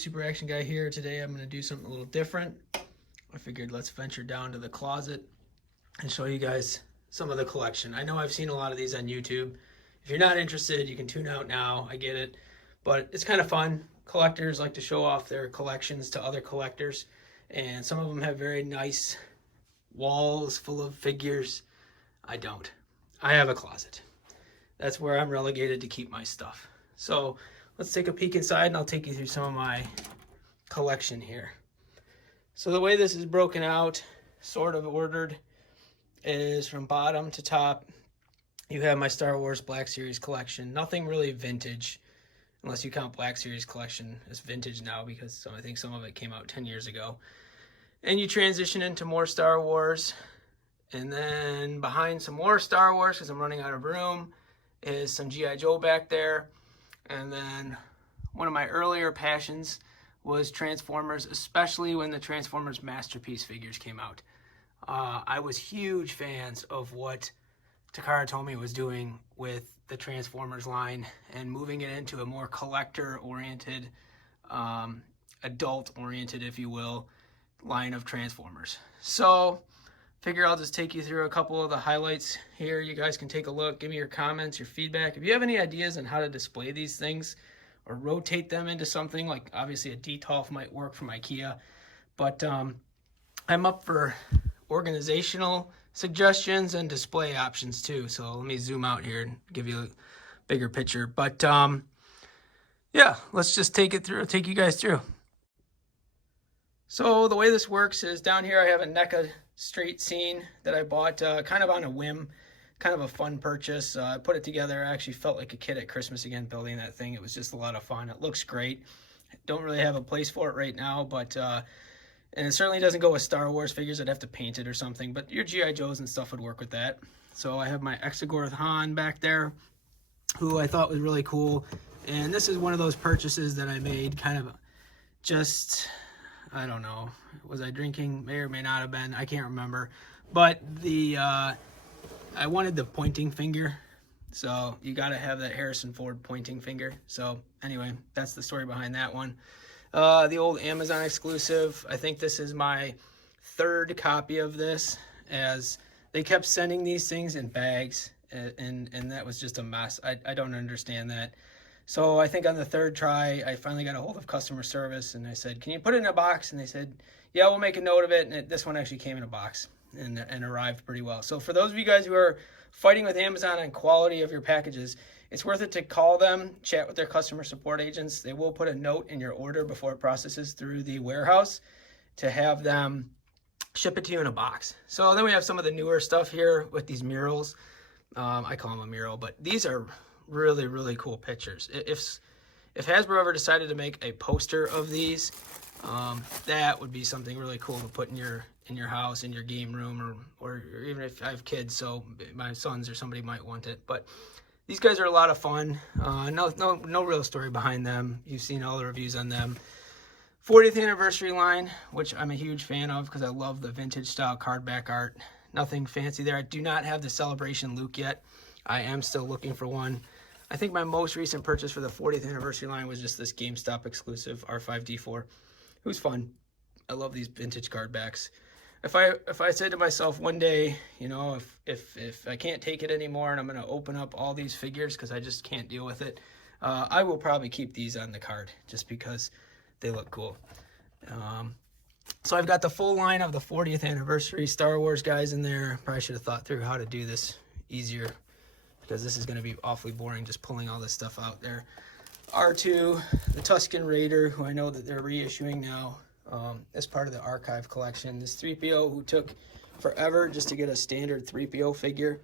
Super Action Guy here. Today I'm going to do something a little different. I figured let's venture down to the closet and show you guys some of the collection. I know I've seen a lot of these on YouTube. If you're not interested, you can tune out now. I get it. But it's kind of fun. Collectors like to show off their collections to other collectors. And some of them have very nice walls full of figures. I don't. I have a closet. That's where I'm relegated to keep my stuff. So let's take a peek inside and I'll take you through some of my collection here. So the way this is broken out, sort of ordered, is from bottom to top. You have my Star Wars Black Series collection. Nothing really vintage, unless you count Black Series collection as vintage now, because I think some of it came out 10 years ago. And you transition into more Star Wars. And then behind some more Star Wars, because I'm running out of room, is some G.I. Joe back there. And then one of my earlier passions was Transformers, especially when the Transformers Masterpiece figures came out. I was huge fans of what Takara Tomy was doing with the Transformers line and moving it into a more collector-oriented, adult-oriented, if you will, line of Transformers. So figure I'll just take you through a couple of the highlights here. You guys can take a look, give me your comments, your feedback. If you have any ideas on how to display these things or rotate them into something, like obviously a Detolf might work from IKEA, but I'm up for organizational suggestions and display options too. So let me zoom out here and give you a bigger picture. But yeah, let's just take you guys through. So the way this works is down here I have a NECA straight scene that I bought kind of on a whim, kind of a fun purchase. I put it together. I actually felt like a kid at Christmas again building that thing. It was just a lot of fun. It looks great. Don't really have a place for it right now, but and it certainly doesn't go with Star Wars figures. I'd have to paint it or something, but your G.I. Joes and stuff would work with that. So I have my Exegorth Han back there, who I thought was really cool. And this is one of those purchases that I made kind of just, I don't know, was I drinking? May or may not have been. I can't remember. But I wanted the pointing finger. So you got to have that Harrison Ford pointing finger. So anyway, that's the story behind that one. The old Amazon exclusive. I think this is my third copy of this, as they kept sending these things in bags. And that was just a mess. I don't understand that. So I think on the third try, I finally got a hold of customer service and I said, can you put it in a box? And they said, yeah, we'll make a note of it. And this one actually came in a box and arrived pretty well. So for those of you guys who are fighting with Amazon on quality of your packages, it's worth it to call them, chat with their customer support agents. They will put a note in your order before it processes through the warehouse to have them ship it to you in a box. So then we have some of the newer stuff here with these murals. I call them a mural, but these are really, really cool pictures. If Hasbro ever decided to make a poster of these, that would be something really cool to put in your house, in your game room, or even if I have kids, so my sons or somebody might want it. But these guys are a lot of fun. No real story behind them. You've seen all the reviews on them. 40th anniversary line, which I'm a huge fan of because I love the vintage style card back art. Nothing fancy there. I do not have the Celebration Luke yet. I am still looking for one. I think my most recent purchase for the 40th anniversary line was just this GameStop exclusive R5D4. It was fun. I love these vintage card backs. If I said to myself one day, you know, if I can't take it anymore and I'm going to open up all these figures because I just can't deal with it, I will probably keep these on the card just because they look cool. So I've got the full line of the 40th anniversary Star Wars guys in there. Probably should have thought through how to do this easier, because this is going to be awfully boring just pulling all this stuff out there. R2, the Tusken Raider, who I know that they're reissuing now as part of the archive collection. This 3PO who took forever just to get a standard 3PO figure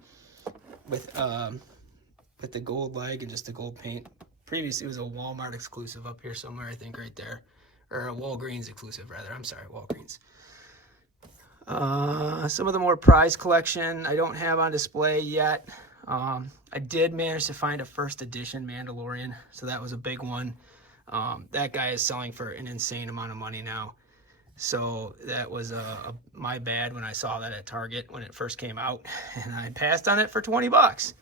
with the gold leg and just the gold paint. Previously it was a Walmart exclusive up here somewhere, I think right there. Or a Walgreens exclusive, rather. I'm sorry, Walgreens. Some of the more prized collection I don't have on display yet. I did manage to find a first edition Mandalorian, so that was a big one. That guy is selling for an insane amount of money now. So that was my bad when I saw that at Target when it first came out, and I passed on it for 20 bucks.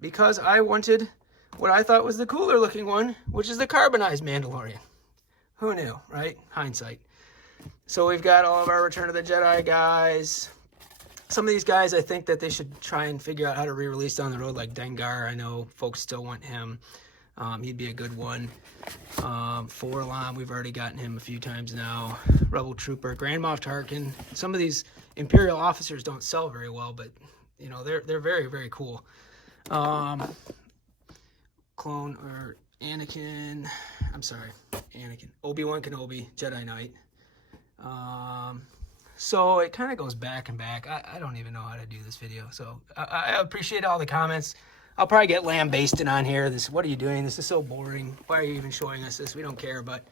Because I wanted what I thought was the cooler looking one, which is the carbonized Mandalorian. Who knew, right? Hindsight. So we've got all of our Return of the Jedi guys. Some of these guys, I think that they should try and figure out how to re-release down the road, like Dengar. I know folks still want him. He'd be a good one. Forlom, we've already gotten him a few times now. Rebel Trooper, Grand Moff Tarkin. Some of these Imperial officers don't sell very well, but you know they're very, very cool. Clone or Anakin. I'm sorry, Anakin. Obi-Wan Kenobi, Jedi Knight. So it kind of goes back and back. I don't even know how to do this video. So I appreciate all the comments. I'll probably get lambasted on here. What are you doing? This is so boring. Why are you even showing us this? We don't care. But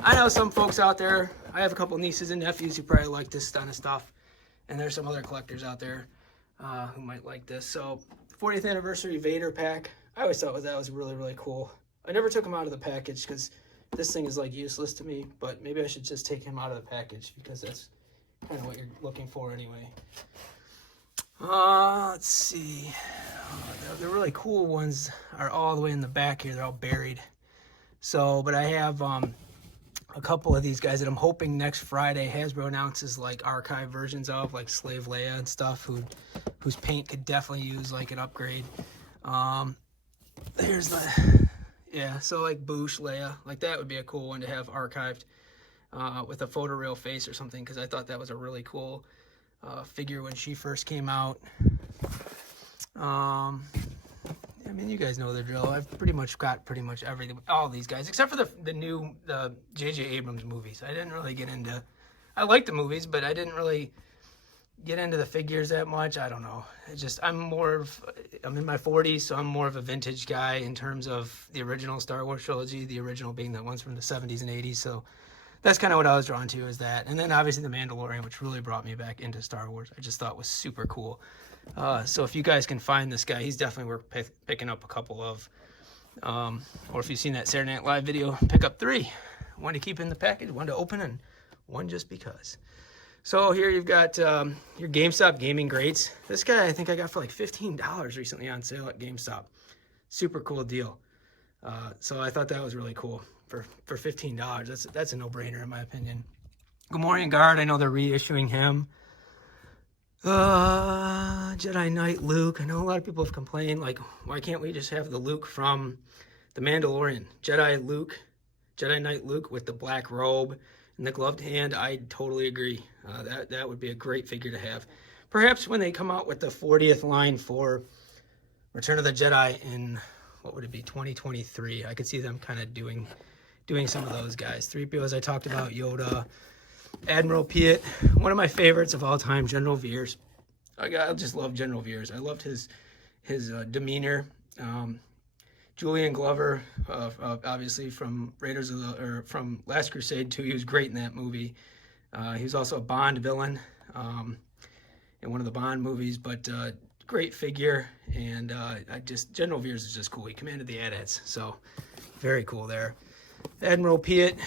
I know some folks out there. I have a couple nieces and nephews who probably like this kind of stuff. And there's some other collectors out there who might like this. So 40th anniversary Vader pack. I always thought that was really, really cool. I never took him out of the package because this thing is like useless to me. But maybe I should just take him out of the package because that's kind of what you're looking for anyway. Let's see. The really cool ones are all the way in the back here. They're all buried. So, but I have a couple of these guys that I'm hoping next Friday Hasbro announces like archive versions of, like Slave Leia and stuff, whose paint could definitely use like an upgrade. There's the, yeah, so like Boosh Leia, like that would be a cool one to have archived with a photoreal face or something, because I thought that was a really cool figure when she first came out. I mean, you guys know the drill. I've pretty much got everything, all these guys, except for the new J.J. Abrams movies. I didn't really get into, I like the movies, but I didn't really get into the figures that much. I don't know. It's just, I'm in my 40s, so I'm more of a vintage guy in terms of the original Star Wars trilogy, the original being the ones from the 70s and 80s. So that's kind of what I was drawn to, is that. And then obviously the Mandalorian, which really brought me back into Star Wars. I just thought was super cool. So if you guys can find this guy, he's definitely worth picking up a couple of. Or if you've seen that Saturday Night Live video, pick up 3. One to keep in the package, one to open, and one just because. So here you've got your GameStop gaming greats. This guy I think I got for like $15 recently on sale at GameStop. Super cool deal. So I thought that was really cool for $15. That's a no-brainer in my opinion. Gamorrean Guard, I know they're reissuing him. Jedi Knight Luke. I know a lot of people have complained, like, why can't we just have the Luke from the Mandalorian? Jedi Knight Luke with the black robe and the gloved hand. I totally agree. That would be a great figure to have. Perhaps when they come out with the 40th line for Return of the Jedi in, what would it be, 2023, I could see them kind of doing some of those guys. 3PO, as I talked about, Yoda, Admiral Piet, one of my favorites of all time, General Veers. I just love General Veers. I loved his demeanor. Julian Glover, obviously from from Last Crusade 2, he was great in that movie. He was also a Bond villain in one of the Bond movies, but great figure. And General Veers is just cool. He commanded the AT-ATs, so very cool there. Admiral Piet,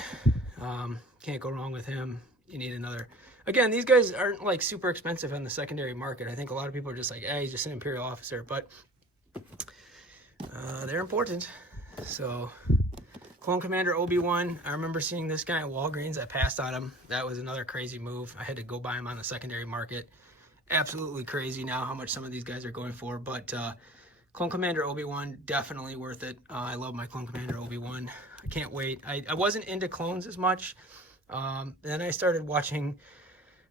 can't go wrong with him. You need another. Again, these guys aren't like super expensive on the secondary market. I think a lot of people are just like, hey, he's just an Imperial officer, but they're important. So, Clone Commander Obi-Wan, I remember seeing this guy at Walgreens. I passed on him. That was another crazy move. I had to go buy him on the secondary market. Absolutely crazy now how much some of these guys are going for, but Clone Commander Obi-Wan, definitely worth it. I love my Clone Commander Obi-Wan. I can't wait. I wasn't into clones as much. Then I started watching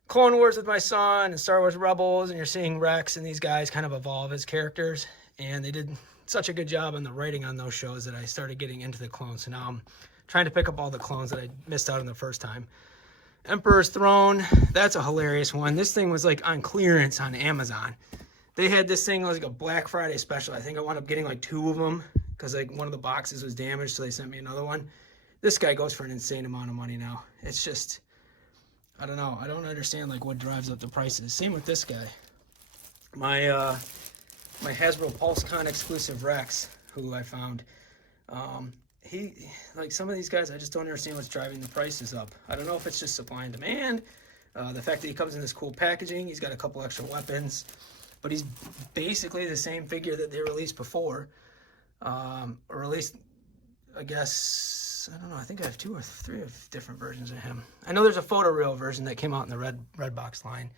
Clone Wars with my son and Star Wars Rebels, and you're seeing Rex and these guys kind of evolve as characters, and they did such a good job on the writing on those shows that I started getting into the clones. So now I'm trying to pick up all the clones that I missed out on the first time. Emperor's Throne, that's a hilarious one. This thing was like on clearance on Amazon. They had this thing like a Black Friday special. I think I wound up getting like 2 of them because like one of the boxes was damaged, so they sent me another one. This guy goes for an insane amount of money now. It's just, I don't know. I don't understand like what drives up the prices. Same with this guy. My Hasbro Pulsecon exclusive Rex, who I found. He, like some of these guys, I just don't understand what's driving the prices up. I don't know if it's just supply and demand. The fact that he comes in this cool packaging, he's got a couple extra weapons, but he's basically the same figure that they released before. Or at least, I guess, this. I don't know. I think I have 2 or 3 different versions of him. I know there's a photoreal version that came out in the red box line.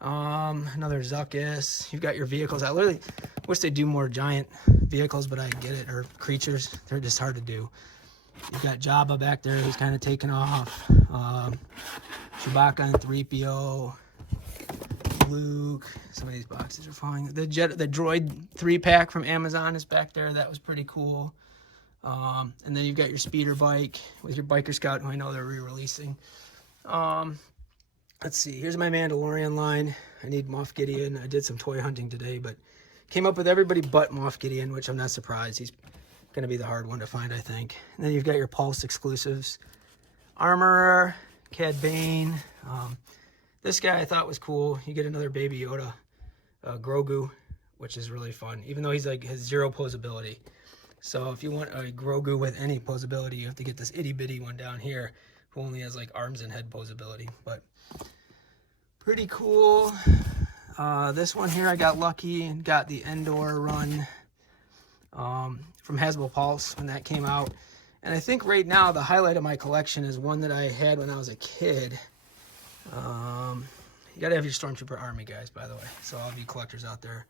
Another Zuckus. You've got your vehicles. I literally wish they do more giant vehicles, but I get it. Or creatures. They're just hard to do. You've got Jabba back there who's kind of taken off. Chewbacca and 3PO. Luke. Some of these boxes are falling. The droid 3-pack from Amazon is back there. That was pretty cool. And then you've got your speeder bike with your Biker Scout, who I know they're re-releasing. Let's see. Here's my Mandalorian line. I need Moff Gideon. I did some toy hunting today, but came up with everybody but Moff Gideon, which I'm not surprised. He's going to be the hard one to find, I think. And then you've got your Pulse exclusives. Armorer, Cad Bane. This guy I thought was cool. You get another Baby Yoda, Grogu, which is really fun, even though he's like has 0 posability. So if you want a Grogu with any posability, you have to get this itty bitty one down here who only has like arms and head posability, but pretty cool. This one here, I got lucky and got the Endor run from Hasbro Pulse when that came out. And I think right now the highlight of my collection is one that I had when I was a kid. You gotta have your Stormtrooper army, guys, by the way. So all of you collectors out there,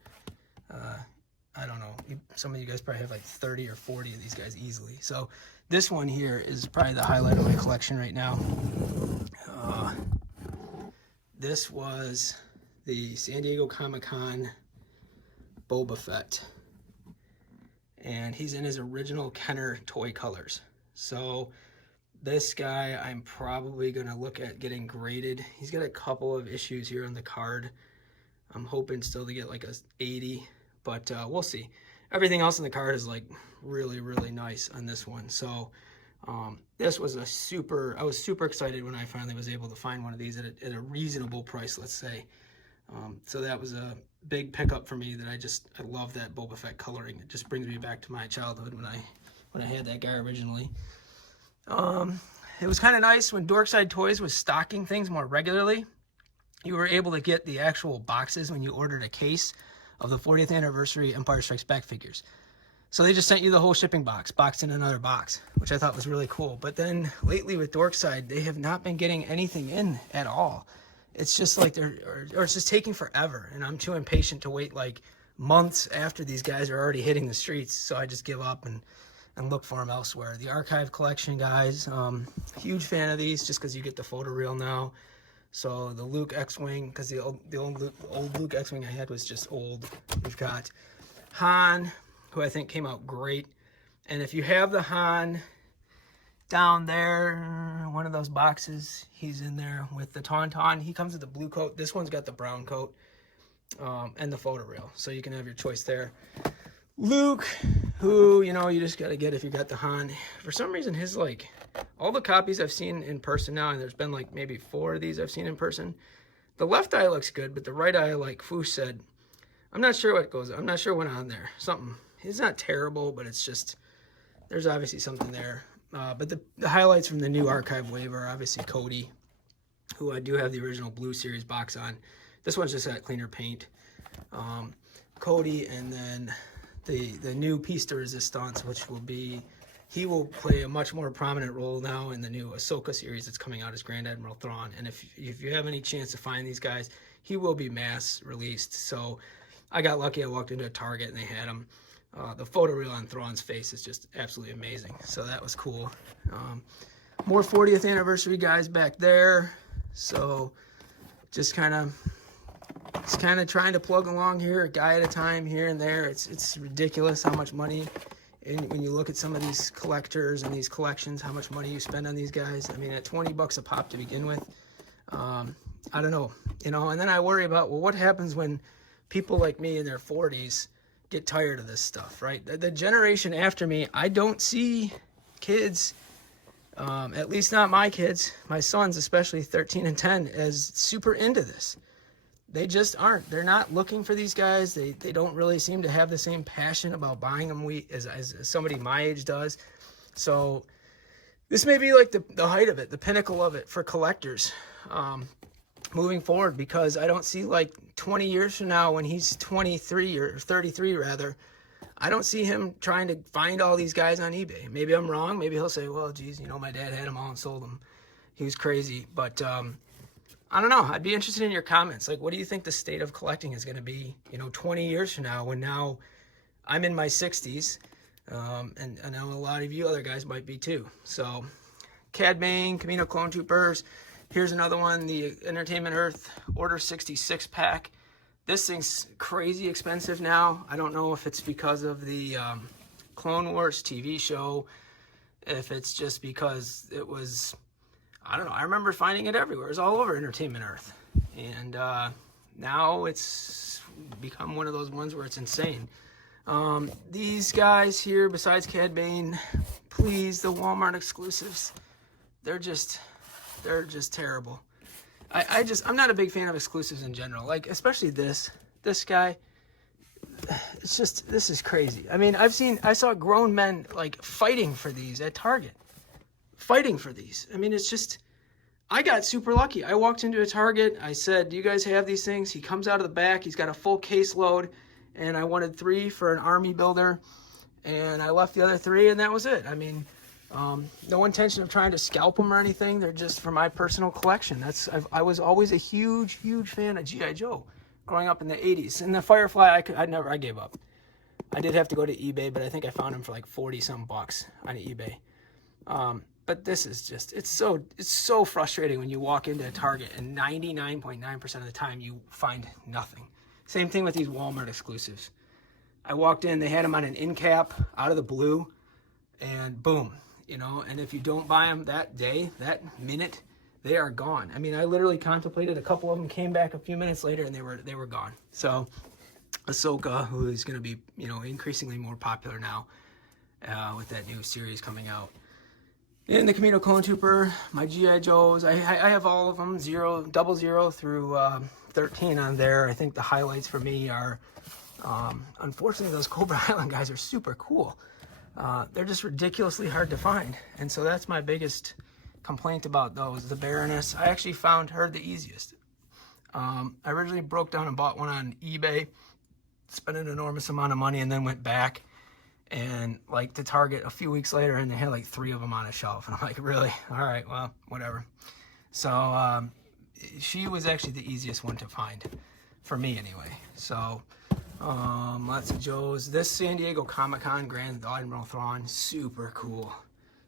I don't know, some of you guys probably have like 30 or 40 of these guys easily. So this one here is probably the highlight of my collection right now. This was the San Diego Comic-Con Boba Fett. And he's in his original Kenner toy colors. So this guy I'm probably going to look at getting graded. He's got a couple of issues here on the card. I'm hoping still to get like a 80, but we'll see. Everything else in the card is like really, really nice on this one. So this was I was super excited when I finally was able to find one of these at a reasonable price, let's say. So that was a big pickup for me that I love that Boba Fett coloring. It just brings me back to my childhood when I had that guy originally. It was kind of nice when Dorkside Toys was stocking things more regularly. You were able to get the actual boxes when you ordered a case of the 40th anniversary Empire Strikes Back figures. So they just sent you the whole shipping box in another box, which I thought was really cool. But then lately with Dorkside, they have not been getting anything in at all. It's just like or it's just taking forever, and I'm too impatient to wait like months after these guys are already hitting the streets. So I just give up and look for them elsewhere. The Archive Collection guys, huge fan of these just because you get the photoreal now. So the Luke X-Wing, because the old Luke X-Wing I had was just old. We've got Han, who I think came out great. And if you have the Han down there, one of those boxes, he's in there with the Tauntaun. He comes with the blue coat. This one's got the brown coat and the photoreal. So you can have your choice there. Luke, who, you know, you just got to get if you got the Han. For some reason, his, like, all the copies I've seen in person now, and there's been, like, maybe 4 of these I've seen in person. The left eye looks good, but the right eye, like Foosh said, I'm not sure what goes, I'm not sure what on there. Something. It's not terrible, but it's just, there's obviously something there. But the highlights from the new archive wave are obviously Cody, who I do have the original Blue Series box on. This one's just got cleaner paint. Cody, and then the new Piece de Resistance, which will be, he will play a much more prominent role now in the new Ahsoka series that's coming out as Grand Admiral Thrawn. And if you have any chance to find these guys, he will be mass released. So I got lucky. I walked into a Target and they had him. The photoreal on Thrawn's face is just absolutely amazing. So that was cool. More 40th anniversary guys back there. So just kind of trying to plug along here, a guy at a time here and there. It's ridiculous how much money, and when you look at some of these collectors and these collections, how much money you spend on these guys. I mean, at $20 a pop to begin with, I don't know, you know. And then I worry about, well, what happens when people like me in their 40s get tired of this stuff, right? The generation after me, I don't see kids, at least not my kids, my sons, especially 13 and 10, as super into this. They just aren't. They're not looking for these guys. They don't really seem to have the same passion about buying them as somebody my age does. So this may be like the height of it, the pinnacle of it for collectors moving forward, because I don't see like 20 years from now when he's 23 or 33 rather, I don't see him trying to find all these guys on eBay. Maybe I'm wrong. Maybe he'll say, well, geez, you know, my dad had them all and sold them. He was crazy. But I don't know. I'd be interested in your comments. Like, what do you think the state of collecting is going to be, you know, 20 years from now, when now I'm in my 60s, and I know a lot of you other guys might be too. So, Cad Bane, Camino Clone Troopers. Here's another one, the Entertainment Earth Order 66 pack. This thing's crazy expensive now. I don't know if it's because of the Clone Wars TV show, if it's just because it was, I don't know. I remember finding it everywhere. It was all over Entertainment Earth. And now it's become one of those ones where it's insane. These guys here, besides Cad Bane, please, the Walmart exclusives, they're just terrible. I'm not a big fan of exclusives in general. Like, especially this guy. It's just, this is crazy. I mean, I saw grown men like fighting for these at Target. Fighting for these. I mean, it's just, I got super lucky. I walked into a Target. I said, do you guys have these things? He comes out of the back. He's got a full caseload. And I wanted 3 for an army builder. And I left the other 3, and that was it. I mean, no intention of trying to scalp them or anything. They're just for my personal collection. I was always a huge fan of G.I. Joe growing up in the 80s. And the Firefly, I gave up. I did have to go to eBay, but I think I found them for like 40-some bucks on eBay. But this is just, it's so frustrating when you walk into a Target and 99.9% of the time you find nothing. Same thing with these Walmart exclusives. I walked in, they had them on an end cap out of the blue, and boom. You know, and if you don't buy them that day, that minute, they are gone. I mean, I literally contemplated, a couple of them came back a few minutes later and they were gone. So Ahsoka, who is going to be, you know, increasingly more popular now with that new series coming out. And the Camino Clone Trooper, my G.I. Joes, I have all of them, 00 through 13 on there. I think the highlights for me are, unfortunately, those Cobra Island guys are super cool. They're just ridiculously hard to find. And so that's my biggest complaint about those. The Baroness, I actually found her the easiest. I originally broke down and bought one on eBay, spent an enormous amount of money, and then went back and like to Target a few weeks later, and they had like 3 of them on a shelf. And I'm like, really? All right, well, whatever. So she was actually the easiest one to find, for me anyway. So lots of Joes. This San Diego Comic-Con Grand Admiral Thrawn, super cool,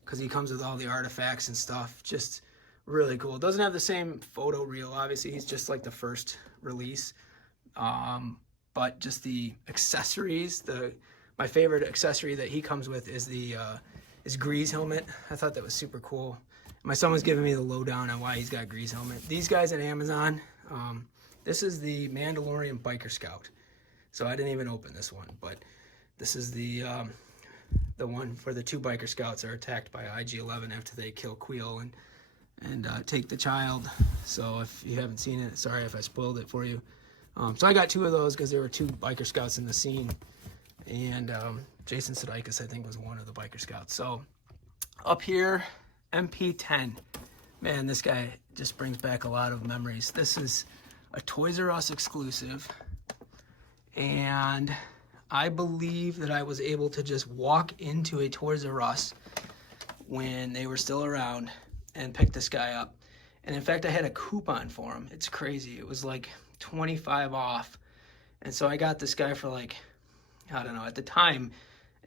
because he comes with all the artifacts and stuff. Just really cool. Doesn't have the same photo reel, obviously. He's just like the first release. But just the accessories, my favorite accessory that he comes with is the Grease helmet. I thought that was super cool. My son was giving me the lowdown on why he's got Grease helmet. These guys at Amazon, this is the Mandalorian Biker Scout. So I didn't even open this one, but this is the one where the 2 biker scouts are attacked by IG-11 after they kill Queel and take the child. So if you haven't seen it, sorry if I spoiled it for you. So I got 2 of those because there were 2 biker scouts in the scene, and Jason Sudeikis, I think, was one of the biker scouts. So up here, MP10. Man, this guy just brings back a lot of memories. This is a Toys R Us exclusive. And I believe that I was able to just walk into a Toys R Us when they were still around and pick this guy up. And in fact, I had a coupon for him. It's crazy. It was like 25 off. And so I got this guy for like, I don't know, at the time,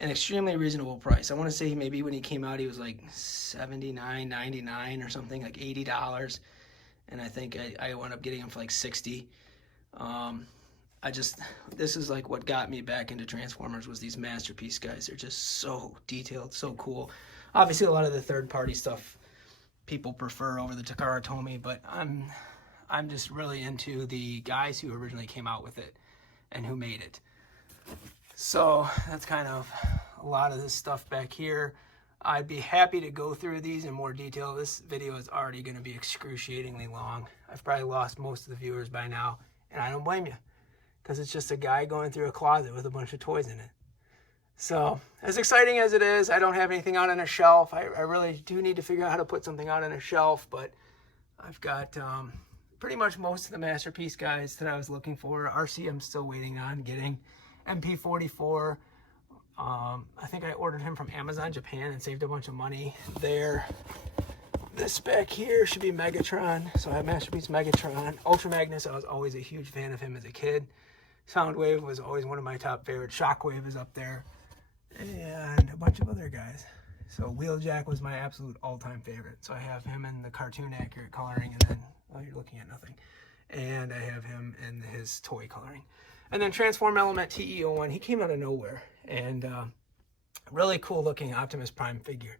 an extremely reasonable price. I want to say maybe when he came out, he was like $79.99 or something, like $80. And I think I wound up getting him for like $60. This is like what got me back into Transformers, was these Masterpiece guys. They're just so detailed, so cool. Obviously, a lot of the third-party stuff people prefer over the Takara Tomy, but I'm just really into the guys who originally came out with it and who made it. So that's kind of a lot of this stuff back here. I'd be happy to go through these in more detail. This video is already going to be excruciatingly long. I've probably lost most of the viewers by now, and I don't blame you, because it's just a guy going through a closet with a bunch of toys in it. So, as exciting as it is, I don't have anything out on a shelf. I really do need to figure out how to put something out on a shelf, but I've got pretty much most of the Masterpiece guys that I was looking for. RC I'm still waiting on getting. MP44, I think I ordered him from Amazon Japan and saved a bunch of money there. This back here should be Megatron. So I have Masterpiece Megatron. Ultra Magnus, I was always a huge fan of him as a kid. Soundwave was always one of my top favorites. Shockwave is up there. And a bunch of other guys. So Wheeljack was my absolute all-time favorite. So I have him in the cartoon accurate coloring, and then, oh, you're looking at nothing. And I have him in his toy coloring. And then Transform Element TE01, he came out of nowhere. And really cool looking Optimus Prime figure.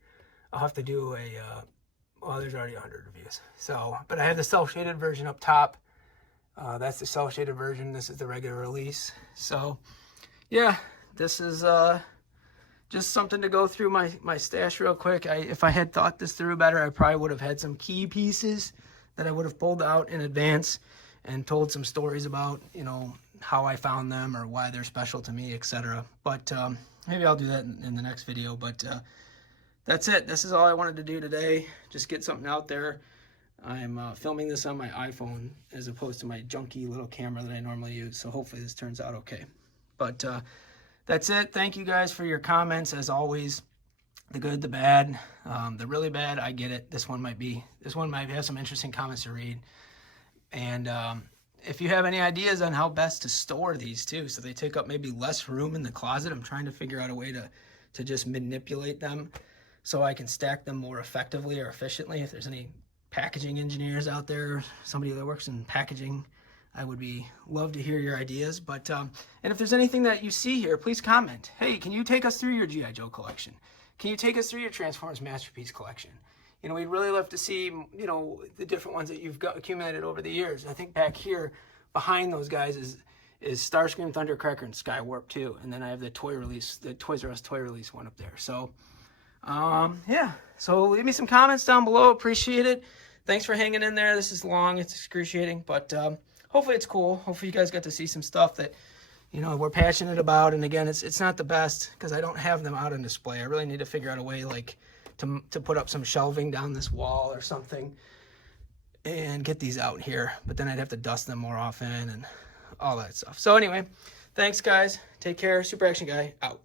I'll have to do a, well, there's already 100 reviews. So, but I have the cel-shaded version up top. That's the cel-shaded version. This is the regular release. So, yeah, this is just something to go through my stash real quick. If I had thought this through better, I probably would have had some key pieces that I would have pulled out in advance and told some stories about, you know, how I found them or why they're special to me, etc. But maybe I'll do that in the next video. But that's it. This is all I wanted to do today. Just get something out there. I'm filming this on my iPhone as opposed to my junky little camera that I normally use. So hopefully this turns out okay. But that's it. Thank you guys for your comments as always. The good, the bad, the really bad, I get it. This one might have some interesting comments to read. And if you have any ideas on how best to store these too, so they take up maybe less room in the closet, I'm trying to figure out a way to just manipulate them so I can stack them more effectively or efficiently. If there's any packaging engineers out there, somebody that works in packaging, I would love to hear your ideas. But and if there's anything that you see here, please comment. Hey, can you take us through your G.I. Joe collection? Can you take us through your Transformers Masterpiece collection? You know, we'd really love to see, you know, the different ones that you've accumulated over the years. I think back here behind those guys is Starscream, Thundercracker, and Skywarp too. And then I have the toy release, the Toys R Us toy release one up there. So, yeah. So leave me some comments down below. Appreciate it. Thanks for hanging in there. This is long. It's excruciating, but hopefully it's cool. Hopefully you guys got to see some stuff that, you know, we're passionate about. And again, it's not the best because I don't have them out on display. I really need to figure out a way like to put up some shelving down this wall or something and get these out here. But then I'd have to dust them more often and all that stuff. So anyway, thanks guys. Take care. Super Action Guy out.